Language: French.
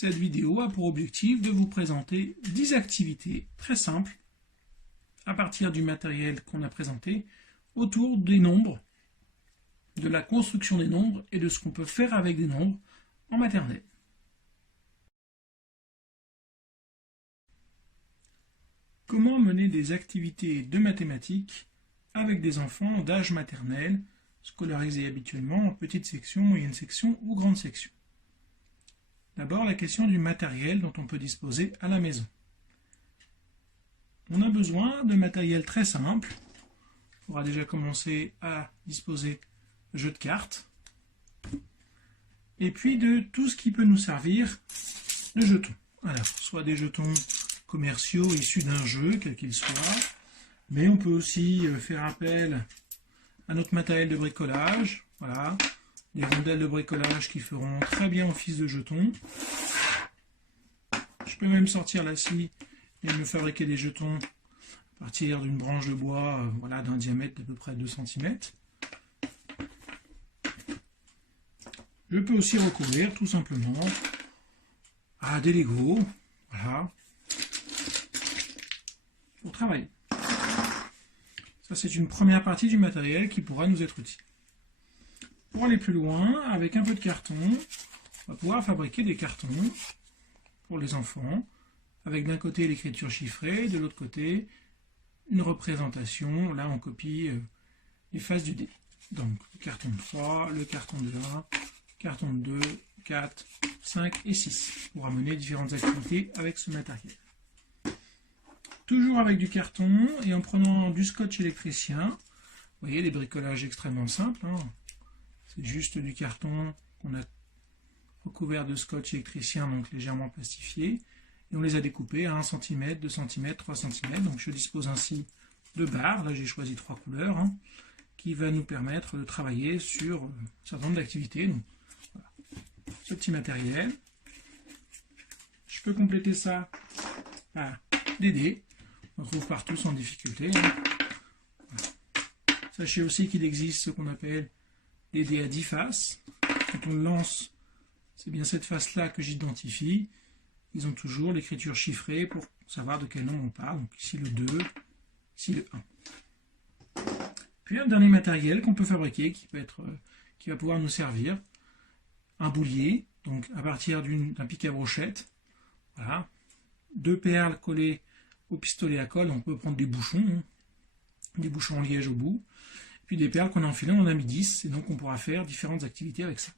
Cette vidéo a pour objectif de vous présenter 10 activités très simples à partir du matériel qu'on a présenté autour des nombres, de la construction des nombres et de ce qu'on peut faire avec des nombres en maternelle. Comment mener des activités de mathématiques avec des enfants d'âge maternel, scolarisés habituellement en petite section, moyenne section ou grande section? D'abord, la question du matériel dont on peut disposer à la maison. On a besoin de matériel très simple. Il faudra déjà commencer à disposer de jeux de cartes. Et puis de tout ce qui peut nous servir de jetons. Alors, soit des jetons commerciaux issus d'un jeu, quel qu'il soit, mais on peut aussi faire appel à notre matériel de bricolage. Voilà, des rondelles de bricolage qui feront très bien office de jetons. Je peux même sortir la scie et me fabriquer des jetons à partir d'une branche de bois voilà, d'un diamètre d'à peu près 2 cm. Je peux aussi recourir tout simplement à des Lego, voilà, pour travailler. Ça, c'est une première partie du matériel qui pourra nous être utile. Pour aller plus loin, avec un peu de carton, on va pouvoir fabriquer des cartons pour les enfants, avec d'un côté l'écriture chiffrée, de l'autre côté une représentation. Là, on copie les faces du dé. Donc, le carton de 3, le carton de 1, carton de 2, 4, 5 et 6, pour amener différentes activités avec ce matériel. Toujours avec du carton et en prenant du scotch électricien. Vous voyez, des bricolages extrêmement simples. C'est juste du carton qu'on a recouvert de scotch électricien, donc légèrement plastifié. Et on les a découpés à 1 cm, 2 cm, 3 cm. Donc je dispose ainsi de barres. Là, j'ai choisi 3 couleurs, qui va nous permettre de travailler sur un certain nombre d'activités. Donc, voilà. Ce petit matériel. Je peux compléter ça par des dés. On trouve partout sans difficulté. Voilà. Sachez aussi qu'il existe ce qu'on appelle des dés à 10 faces. Quand on le lance, c'est bien cette face-là que j'identifie. Ils ont toujours l'écriture chiffrée pour savoir de quel nombre on parle. Donc ici le 2, ici le 1. Puis un dernier matériel qu'on peut fabriquer qui va pouvoir nous servir. Un boulier, donc à partir d'un pic à brochette. Voilà. 2 perles collées au pistolet à colle. On peut prendre des bouchons en liège au bout. Puis des perles qu'on a enfilées, on en a mis 10. Et donc on pourra faire différentes activités avec ça.